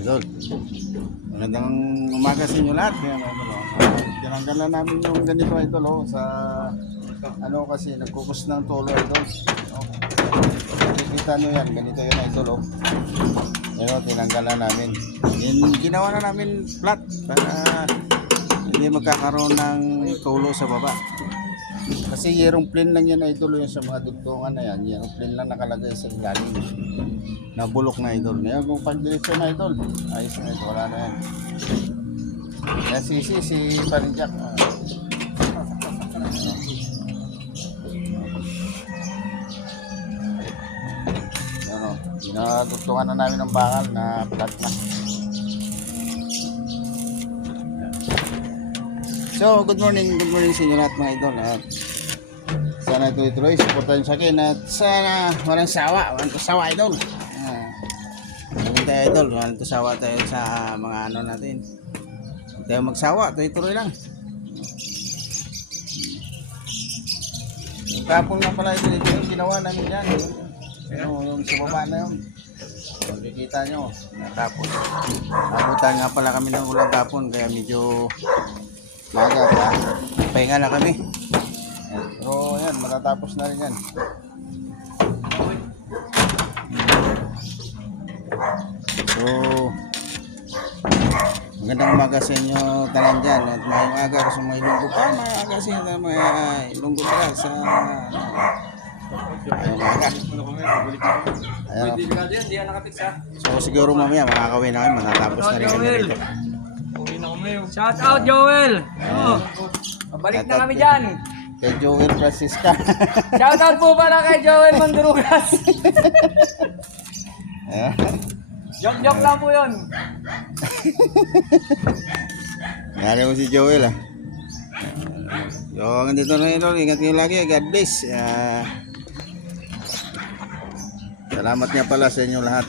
Idol, magandang umaga sa inyo lahat. Kaya tinanggal na namin yung ganito idol sa ano kasi nagkukus ng tulo idol. Nakikita nyo yan, ganito yun idol Pero tinanggal na namin. Ginawa na namin flat para hindi magkakaroon ng tulo sa baba. Kasi aeroplane lang yan idol yung sa mga dugtungan na yan. Aeroplane lang nakalagay sa ilalim. Nabulok na idol. Ngayon kung pag-direksyon na idol, ayos na ito. Wala na yan. Yan si Parinjak. Ginadugtungan na namin ng bakal na flat na. So, good morning sa inyo lahat mga idol. At sana tuloy-tuloy, supportan sa akin at sana walang sawa idol. Walang tayo idol, walang sawa tayo sa mga ano natin. Huwag tayo magsawa, tuloy-tuloy lang. Yung kapon nga pala ito, yung ginawa namin yan. Yung sa baba na yun. Makikita nyo, natapos. Abutan nga pala kami ng ulang kapon, kaya medyo maga pa. Pahinga na kami. Pero yan, matatapos na rin yan. So, magandang umaga sa inyo tanan dyan. At mayong aga sa mga ilunggo pa. Mayong aga sa inyo mga ilunggo pa sa umaga. So siguro mamaya makakawin na kami. Matatapos na rin kami dito. Shout out Joel! Pabalik na kami dyan! Kay Joel Francisca. Shout out po pala kay Joel Mandurugas! Joke lang po yun! Nari mo si Joel So hanggang dito na yun. Ingat nyo lagi. God bless. Salamat nga pala sa inyo lahat.